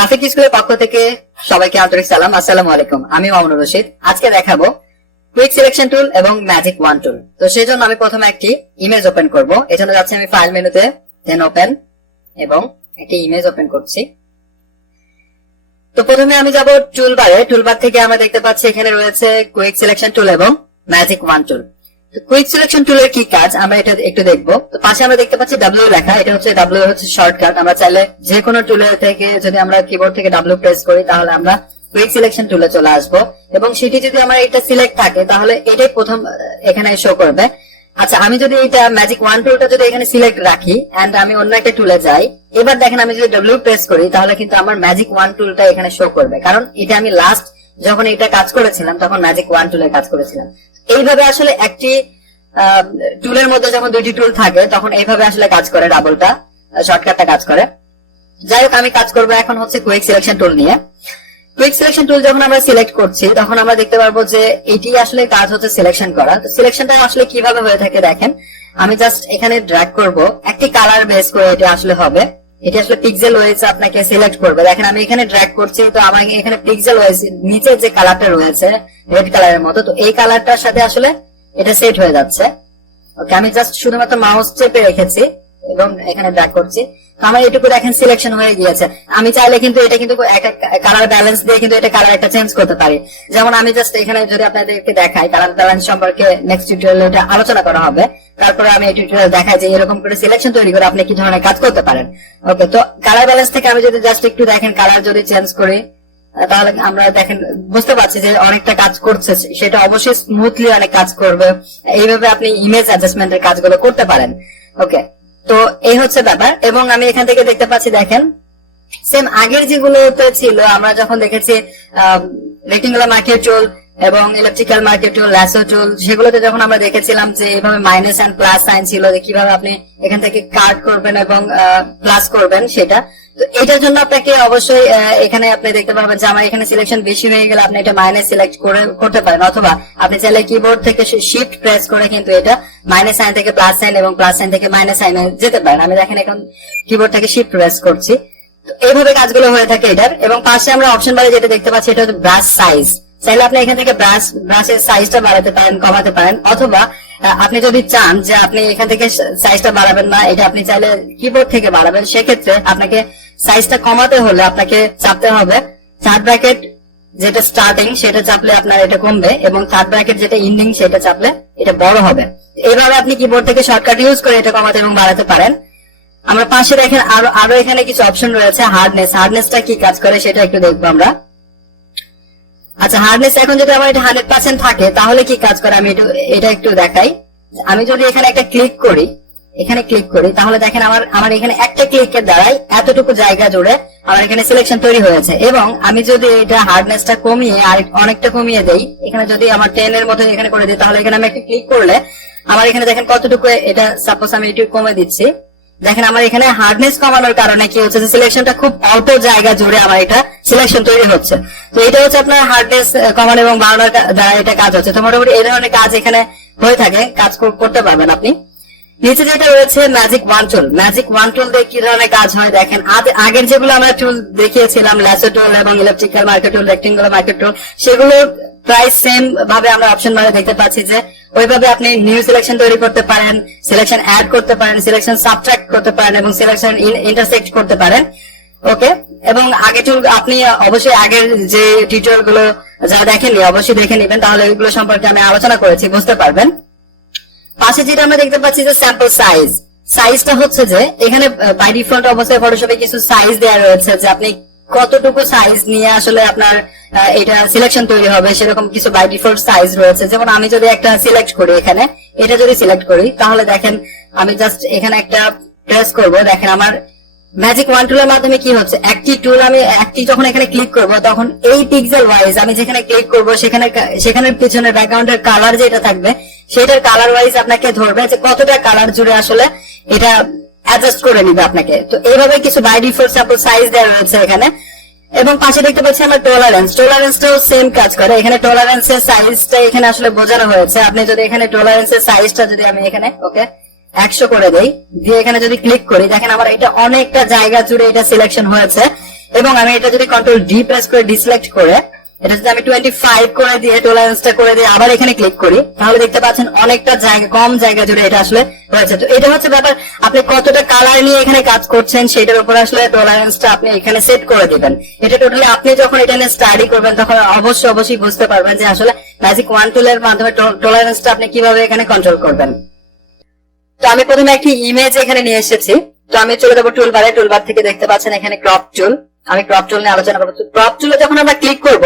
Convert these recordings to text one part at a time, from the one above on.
Graphic স্কুলের পক্ষ থেকে সবাইকে আন্তরিক সালাম। আসসালামু আলাইকুম। আমি মামুনুর রশিদ। আজকে দেখাবো কুইক সিলেকশন টুল এবং ম্যাজিক ওয়ান টুল। তো সেই জন্য আমি প্রথমে একটি ইমেজ ওপেন করব। এজন্য যাচ্ছি আমি ফাইল মেনুতে, দেন ওপেন, এবং একটি ইমেজ ওপেন করছি। তো প্রথমে আমি যাব টুলবারে। টুলবার থেকে আমরা দেখতে পাচ্ছি এখানে রয়েছে কুইক সিলেকশন টুল এবং ম্যাজিক ওয়ান টুল। কুইক সিলেকশন টুলের কি কাজ আমরা এটা একটু দেখবো। তো পাশে আমরা দেখতে পাচ্ছি ডাব্লিউ লেখা, এটা হচ্ছে ডাব্লিউ হচ্ছে শর্টকাট। আমরা চাইলে যে কোনো টুলের থেকে যদি আমরা কিবোর্ড থেকে ডাব্লিউ প্রেস করি তাহলে আমরা কুইক সিলেকশন টুলে চলে আসবো, এবং সেটি যদি আমার এটা সিলেক্ট থাকে তাহলে এটাই প্রথম এখানে শো করবে। আচ্ছা, আমি যদি এটা ম্যাজিক ওয়ান টুলটা যদি এখানে সিলেক্ট রাখি এন্ড আমি অন্য একটা টুলে যাই, এবার দেখেন আমি যদি ডাব্লিউ প্রেস করি তাহলে কিন্তু আমার ম্যাজিক ওয়ান টুলটা এখানে শো করবে, কারণ এটা আমি লাস্ট যখন এটা কাজ করেছিলাম তখন ম্যাজিক ওয়ান টুলে কাজ করেছিলাম। এইভাবে আসলে একটি টুলের মধ্যে যখন দুইটি টুল থাকে তখন এইভাবে আসলে কাজ করে, ডাবলটা শর্টকাটটা কাজ করে। যাই হোক, আমি কাজ করবো এখন হচ্ছে কুইক সিলেকশন টুল নিয়ে। কুইক সিলেকশন টুল যখন আমরা সিলেক্ট করছি তখন আমরা দেখতে পারবো যে এটি আসলে কাজ হচ্ছে সিলেকশন করা। তো সিলেকশনটা আসলে কিভাবে হয়ে থাকে দেখেন, আমি জাস্ট এখানে ড্র্যাগ করব, একটি কালার বেস করে এটা আসলে হবে। এটি আসলে পিক্সেল ওয়াইজ আপনাকে সিলেক্ট করবে। দেখেন আমি এখানে ড্র্যাগ করছি, তো আমার এখানে পিক্সেল ওয়াইজ নিচে যে কালারটা রয়েছে রেড কালারের মতো, তো এই কালারটার সাথে আসলে এটা সেট হয়ে যাচ্ছে। ওকে, আমি জাস্ট শুধুমাত্র মাউস চেপে রেখেছি এবং এখানে ড্র্যাগ করছি, তো আমার এটুকু দেখেন সিলেকশন হয়ে গিয়েছে। আমি চাইলে কিন্তু এটা কিন্তু একটা কালার ব্যালেন্স দিয়ে কিন্তু এটা কালার একটা চেঞ্জ করতে পারি। যেমন আমি জাস্ট এখানে যদি আপনাদেরকে দেখাই, কালার ব্যালেন্স সম্পর্কে নেক্সট টিউটোরিয়ালে এটা আলোচনা করা হবে। তারপরে আমি এই টিউটোরিয়াল দেখাই যে এরকম করে সিলেকশন তৈরি করে আপনি কি ধরনের কাজ করতে পারেন। ওকে, তো কালার ব্যালেন্স থেকে আমি যদি জাস্ট একটু দেখেন কালার যদি চেঞ্জ করি তাহলে আমরা দেখেন বুঝতে পারছি যে অনেকটা কাজ করছে, সেটা অবশ্যই স্মুথলি অনেক কাজ করবে। এইভাবে আপনি ইমেজ অ্যাডজাস্টমেন্টের কাজগুলো করতে পারেন। ওকে, তো এই হচ্ছে ব্যাপার। এবং আমি এখান থেকে দেখতে পাচ্ছি দেখেন সেম আগের যেগুলোতে ছিল, আমরা যখন দেখেছি রেক্টেঙ্গুলার মার্কেট টুল এবং ইলেকট্রিক্যাল মার্কেট টুল, ল্যাসো টুল, সেগুলোতে যখন আমরা দেখেছিলাম যে এইভাবে মাইনাস এন্ড প্লাস সাইন ছিল, যে কিভাবে আপনি এখান থেকে কাট করবেন এবং প্লাস করবেন সেটা। তো এটার জন্য আপনাকে অবশ্যই এখানে আপনি দেখতে পারবেন যে আমার এখানে সিলেকশন বেশি হয়ে গেলে আপনি এটা মাইনাস সিলেক্ট করতে পারেন, অথবা আপনি চাইলে কিবোর্ড থেকে শিফট প্রেস করে কিন্তু এটা মাইনাস সাইন থেকে প্লাস সাইন এবং প্লাস সাইন থেকে মাইনাস সাইনে যেতে পারেন। আমি দেখেন এখন কিবোর্ড থেকে শিফট প্রেস করছি। তো এইভাবে কাজগুলো হয়ে থাকে এটার। এবং পাশে আমরা অপশন বারে যেটা দেখতে পাচ্ছি এটা হচ্ছে ব্রাশ সাইজ। চাইলে আপনি এখান থেকে ব্রাশের সাইজটা বাড়াতে পারেন, কমাতে পারেন, অথবা আপনি যদি চান যে আপনি এখান থেকে সাইজটা বাড়াবেন না, এটা আপনি চাইলে কিবোর্ড থেকে বাড়াবেন, সেক্ষেত্রে আপনাকে সাইজটা কমাতে হলে আপনাকে চাপতে হবে থার্ড ব্র্যাকেট যেটা স্টার্টিং সেটা চাপলে আপনার এটা কমবে, এবং থার্ড ব্র্যাকেট যেটা এন্ডিং সেটা চাপলে এটা বড় হবে। এইভাবে আপনি কিবোর্ড থেকে শর্টকাট ইউজ করে এটা কমাতে এবং বাড়াতে পারেন। আমরা পাশে দেখেন আরো এখানে কিছু অপশন রয়েছে। হার্ডনেসটা কি কাজ করে সেটা একটু দেখবো আমরা। আচ্ছা, হার্ডনেস এখন যদি আমার এটা 100% থাকে তাহলে কি কাজ করে আমি এটা একটু দেখাই। আমি যদি এখানে একটা ক্লিক করি, তাহলে দেখেন আমার এখানে একটা ক্লিকের দ্বারাই এতটুকু জায়গা জুড়ে আমার এখানে সিলেকশন তৈরি হয়েছে। এবং আমি যদি এটা হার্ডনেসটা কমিয়ে আর অনেকটা কমিয়ে দেই, এখানে যদি আমার 10 এর মতো এখানে করে দিই, তাহলে এখানে আমি একটা ক্লিক করলে আমার এখানে দেখেন কতটুকু এটা, সাপোজ আমি একটু কমে দিচ্ছি, দেখেন আমার এখানে হার্ডনেস কমানোর কারণে কি হচ্ছে যে সিলেকশনটা খুব অল্প জায়গা জুড়ে আমার এটা সিলেকশন তৈরি হচ্ছে। তো এটা হচ্ছে আপনার হার্ডনেস কমানো এবং বাড়ানোর দ্বারা এটা কাজ হচ্ছে। তো মোটামুটি এই ধরনের কাজ এখানে হয়ে থাকে, কাজ করতে পারবেন আপনি। নিচে যেটা রয়েছে ম্যাজিক ওয়ান টুল। ম্যাজিক ওয়ান টুল দিয়ে কি ধরনের কাজ হয় দেখেন, আগের যেগুলো আমরা টুল দেখিয়েছিলাম, ল্যাসো টুল এবং ইলেকট্রিক্যাল মার্কেট টুল, রেক্টেঙ্গুলার মার্কেট টুল, সেগুলো প্রায় সেম ভাবে আমরা অপশন বারে দেখতে পাচ্ছি যে ওইভাবে আপনি নিউ সিলেকশন তৈরি করতে পারেন, সিলেকশন অ্যাড করতে পারেন, সিলেকশন সাবট্রাক্ট করতে পারেন এবং সিলেকশন ইন্টারসেক্ট করতে পারেন। ওকে, এবং আগে টুল আপনি অবশ্যই আগের যে টিউটোরিয়াল গুলো যারা দেখেননি অবশ্যই দেখে নেবেন, তাহলে ওইগুলো সম্পর্কে আমি আলোচনা করেছি, বুঝতে পারবেন। পাশে যেটা আমরা দেখতে পাচ্ছি যে স্যাম্পল সাইজটা হচ্ছে যে এখানে বাই ডিফল্ট অবস্থায় ফটোশপে কিছু সাইজ দেওয়া রয়েছে যে আপনি কতটুকু সাইজ নিয়ে আসলে আপনার এটা সিলেকশন তৈরি হবে, সেরকম কিছু বাই ডিফল্ট সাইজ রয়েছে। যেমন আমি যদি একটা সিলেক্ট করি, এখানে এটা যদি সিলেক্ট করি তাহলে দেখেন আমি জাস্ট এখানে একটা প্রেস করব, দেখেন আমার ম্যাজিক ওয়ান টুলের মাধ্যমে কি হচ্ছে, একটি টুল আমি একটি যখন এখানে ক্লিক করব তখন এই পিক্সেল ওয়াইজ আমি যেখানে ক্লিক করব সেখানের পিছনে ব্যাকগ্রাউন্ডের কালার যেটা থাকবে সেটার কালার ওয়াইজ আপনাকে ধরবে যে কতটা কালার জুড়ে আসলে এটা অ্যাডজাস্ট করে নিবে আপনাকে। তো এইভাবে কিছু বাই ডিফল্ট সাপোজ সাইজ দেওয়া রয়েছে এখানে। এবং পাশে দেখতে পাচ্ছি আমরা টলারেন্সটাও সেম কাজ করে। এখানে টলারেন্সের সাইজটা এখানে আসলে বোঝানো হয়েছে। আপনি যদি এখানে টলারেন্সের সাইজটা যদি আমি এখানে 100 করে দেই, দিয়ে এখানে যদি ক্লিক করি, দেখেন আমার এটা অনেকটা জায়গা জুড়ে এটা সিলেকশন হয়েছে। এবং আমি এটা যদি কন্ট্রোল ডি প্রেস করে ডিসিলেক্ট করে এটা যদি আমি 25 করে দিয়ে টলারেন্সটা করে দিয়ে আবার এখানে ক্লিক করি, তাহলে দেখতে পাচ্ছেন অনেকটা জায়গা, কম জায়গা জুড়ে এটা আসলে রয়েছে। তো এটা হচ্ছে ব্যাপার, আপনি কতটা কালার নিয়ে এখানে কাজ করছেন সেটার উপর আসলে টলারেন্সটা আপনি এখানে সেট করে দিবেন। এটা টোটালি আপনি যখন এটা নিয়ে স্টাডি করবেন তখন অবশ্যই বুঝতে পারবেন যে আসলে ম্যাজিক ওয়ান টুলের মাধ্যমে টলারেন্সটা আপনি কিভাবে এখানে কন্ট্রোল করবেন। তো আমি প্রথমে একটি ইমেজ এখানে নিয়ে এসেছি। তো আমি চলে যাবো টুলবারে, টুলবার থেকে দেখতে পাচ্ছেন এখানে ক্রপ টুল। আমি ক্রপ টুল নিয়ে আলোচনা করবো। ক্রপ টুলে যখন আমরা ক্লিক করব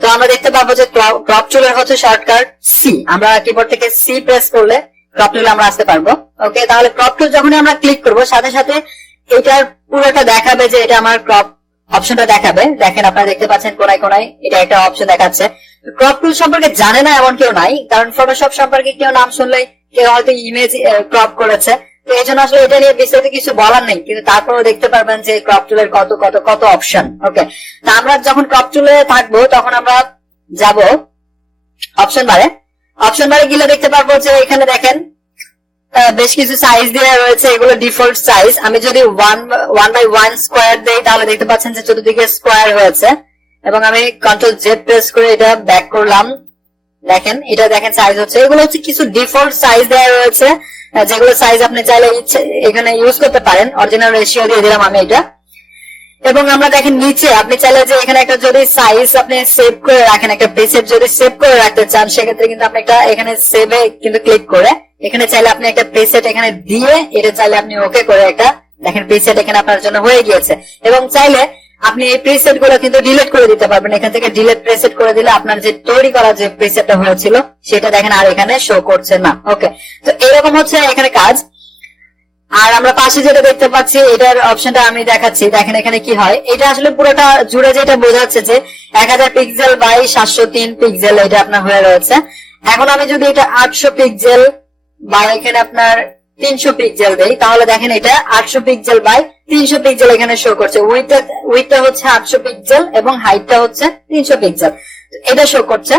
তো আমরা দেখতে পাবো যে ক্রপ টুলের হচ্ছে শর্টকাট সি। আমরা কিবোর্ড থেকে সি প্রেস করলে ক্রপ টুলে আমরা আসতে পারবো। ওকে, তাহলে ক্রপ টুল যখন আমরা ক্লিক করবো সাথে সাথে এটার পুরোটা দেখাবে যে এটা আমার ক্রপ অপশনটা দেখাবে। দেখেন আপনারা দেখতে পাচ্ছেন কোনায় কোনায় এটা একটা অপশন দেখাচ্ছে। ক্রপ টুল সম্পর্কে জানে না এমন কেউ নাই, কারণ ফটোশপ সম্পর্কে কেউ নাম শুনলেই কেউ হয়তো ইমেজ ক্রপ করেছে, তো এই জন্য আসলে এটা নিয়ে বিস্তারিত কিছু বলার নেই। কিন্তু তারপরেও দেখতে পারবেন যে ক্রপ টুলের কত কত কত অপশন। ওকে, তা আমরা যখন ক্রপ টুলে থাকবো তখন আমরা যাব অপশন বারে। অপশন বারে গেলে দেখতে পারবো যে এখানে দেখেন বেশ কিছু সাইজ দেওয়া রয়েছে, এগুলো ডিফল্ট সাইজ। আমি যদি 1/1 স্কোয়ার দেই তাহলে দেখতে পাচ্ছেন যে চতুর্দিকে স্কোয়ার হয়েছে। এবং আমি কন্ট্রোল জেড প্রেস করে এটা ব্যাক করলাম, দেখেন এটা দেখেন সাইজ হচ্ছে। এগুলো হচ্ছে কিছু ডিফল্ট সাইজ দেওয়া রয়েছে, যেগুলো সাইজ আপনি চাইলে এখানে ইউজ করতে পারেন। অরিজিনাল রেশিও দিয়ে দিলাম আমি এটা। এবং আমরা দেখেন নিচে আপনি চাইলে যে এখানে একটা যদি সাইজ আপনি সেভ করে রাখেন, একটা প্রিসেট যদি সেভ করে রাখতে চান সেক্ষেত্রে কিন্তু আপনি একটা এখানে সেভে কিন্তু ক্লিক করে এখানে চাইলে আপনি একটা প্রিসেট এখানে দিয়ে এটা চাইলে আপনি ওকে করে একটা দেখেন প্রিসেট এখানে আপনার জন্য হয়ে গিয়েছে। এবং চাইলে আপনি এই প্রিসেট গুলো কিন্তু ডিলিট করে দিতে পারবেন। এখান থেকে ডিলিট প্রিসেট করে দিলে আপনার যে তৈরি করা যে প্রিসেটটা হয়েছিল সেটা দেখেন আর এখানে শো করছে না। ওকে, তো এরকম হচ্ছে এখানে কাজ। আর আমরা পাশে যেটা দেখতে পাচ্ছি এটার অপশনটা আমি দেখাচ্ছি, দেখেন এখানে কি হয়। এটা আসলে পুরোটা জুড়ে যেটা বোঝাচ্ছে যে 1000 পিক্সেল বাই 703 পিক্সেল এটা আপনার হয়ে রয়েছে। এখন আমি যদি এটা 800 পিক্সেল বা এখানে আপনার 300 পিক্সেল দেই তাহলে দেখেন এটা 800 পিক্সেল বাই 300 পিক্সেল এখানে শো করছে। উইডথটা হচ্ছে 800 পিক্সেল এবং হাইটটা হচ্ছে 300 পিক্সেল, এটা শো করছে।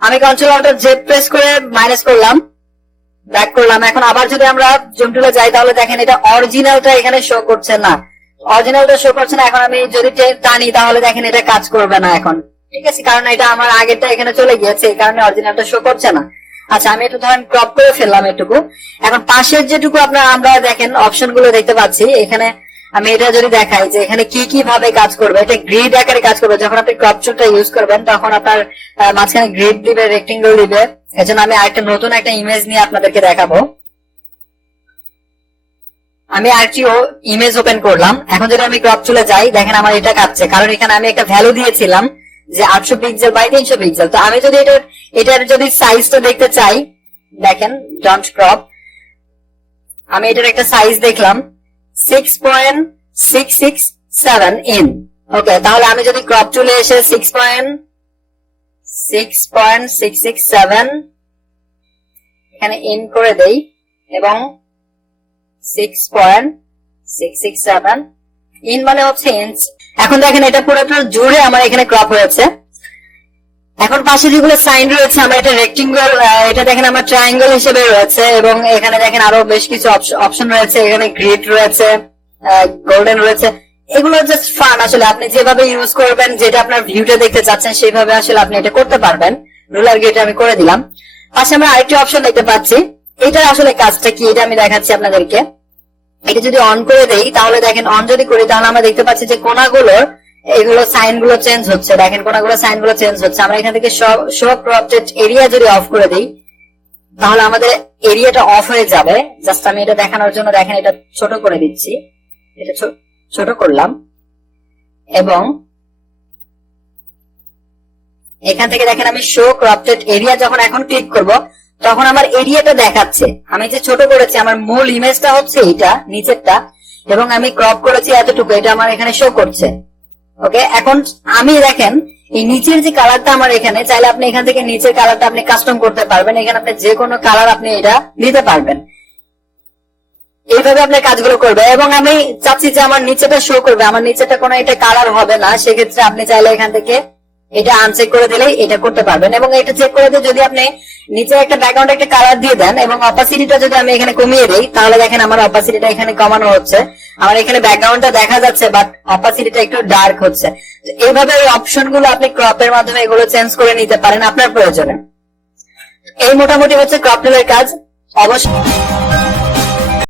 আমি কন্ট্রোল অল্টার জেড প্রেস করে মাইনাস করলাম, ব্যাক করলাম। এখন আবার যদি আমরা জুম টুলে যাই তাহলে দেখেন এটা অরিজিনালটা এখানে শো করছে না, অরিজিনালটা শো করছে না। এখন আমি যদি টানি তাহলে দেখেন এটা কাজ করবে না এখন, ঠিক আছে, কারণ এটা আমার আগেরটা এখানে চলে গিয়েছে, এই কারণে অরিজিনালটা শো করছে না। আচ্ছা, আমি একটু ধরেন ক্রপ করে ফেললাম এটুকু। এখন পাশের যেটুকু আমরা দেখেন অপশন গুলো দেখতে পাচ্ছি এখানে। আমি এটা যদি দেখাই যে এখানে কি কি ভাবে কাজ করবে, এটা গ্রিড আকারে কাজ করবে। যখন আপনি ক্রপ টুলটা ইউজ করবেন তখন আপনার মাঝখানে গ্রিড দিবে, রেক্টেঙ্গল দিবে। এজন্য আমি আরেকটা নতুন একটা ইমেজ নিয়ে আপনাদেরকে দেখাবো। আমি আরেকটি ইমেজ ওপেন করলাম। এখন যদি আমি ক্রপ টুলে যাই দেখেন আমার এটা কাটছে, কারণ এখানে আমি একটা ভ্যালু দিয়েছিলাম যে 800 পিক্সেল বাই 300 পিক্সেল। তো আমি যদি এটার যদি সাইজটা দেখতে চাই, দেখেন ডন্ট ক্রপ, আমি এটার একটা সাইজ দেখলাম 6.667 ইন। ওকে, তাহলে আমি যদি ক্রপ টুলে এসে 6.667 এখানে ইন করে দেই এবং 6.667 ইন মানে হচ্ছে ইঞ্চ। এখন দেখেন এটা পুরোটা জুড়ে আমার এখানে ক্রপ হয়েছে। এখন পাশে যেগুলো সাইন রয়েছে আমার এটা রেক্টেঙ্গল, এটা দেখেন আমার ট্রায়াঙ্গেল হিসেবে রয়েছে। এবং এখানে দেখেন আরো বেশ কিছু অপশন রয়েছে, এখানে গ্রিড রয়েছে, গোল্ডেন রয়েছে। এগুলো জাস্ট ফান, আসলে আপনি যেভাবে ইউজ করবেন, যেটা আপনার ভিউটা দেখতে চাচ্ছেন সেইভাবে আসলে আপনি এটা করতে পারবেন। রুলার গ্রিড আমি করে দিলাম। পাশে আমরা আরেকটি অপশন দেখতে পাচ্ছি, এটার আসলে কাজটা কি এটা আমি দেখাচ্ছি আপনাদেরকে। এটা যদি অন করে দেই তাহলে দেখেন, অন যদি করি তাহলে আমরা দেখতে পাচ্ছি যে কোনাগুলোর এগুলো সাইন গুলো চেঞ্জ হচ্ছে। দেখেন কোনাগুলো সাইন গুলো চেঞ্জ হচ্ছে। আমরা এখান থেকে শো ক্রপটেড এরিয়া যদি অফ করে দিই তাহলে আমাদের এরিয়াটা অফ হয়ে যাবে। জাস্ট আমি এটা দেখানোর জন্য দেখেন এটা ছোট করে দিচ্ছি, এটা ছোট করলাম। এবং এখান থেকে দেখেন আমি শো ক্রপটেড এরিয়া যখন এখন ক্লিক করব তখন আমার এরিয়াটা দেখাচ্ছে। আমি যে ছোট করেছি আমার মূল ইমেজটা হচ্ছে এইটা নিচেরটা, এবং আমি ক্রপ করেছি এতটুকু, এটা আমার এখানে শো করছে। ওকে, এখন আমি দেখেন এই নিচের যে কালারটা আমার এখানে চাইলে আপনি এখান থেকে নিচের কালারটা আপনি কাস্টম করতে পারবেন। এখানে আপনি যে কোনো কালার আপনি এটা দিতে পারবেন। এইভাবে আপনি কাজগুলো করবে। এবং আমি চাচ্ছি যে আমার নিচেটা শো করবে, আমার নিচেটা কোনো এটা কালার হবে না, সেক্ষেত্রে আপনি চাইলে এখান থেকে এটা আনচেক করে দিলেই এটা করতে পারবেন। এবং এটা চেক করে দিয়ে যদি আপনি নিচে একটা ব্যাকগ্রাউন্ড একটা কালার দিয়ে দেন এবং অপাসিটিটা যদি আমি এখানে কমিয়ে দিই, তাহলে দেখেন আমার অপাসিটিটা এখানে কমানো হচ্ছে, আমার এখানে ব্যাকগ্রাউন্ডটা দেখা যাচ্ছে বাট অপাসিটিটা একটু ডার্ক হচ্ছে। এইভাবে এই অপশন গুলো আপনি ক্রপের মাধ্যমে এগুলো চেঞ্জ করে নিতে পারেন আপনার প্রয়োজনে। এই মোটামুটি হচ্ছে ক্রপ টুলের কাজ। অবশ্যই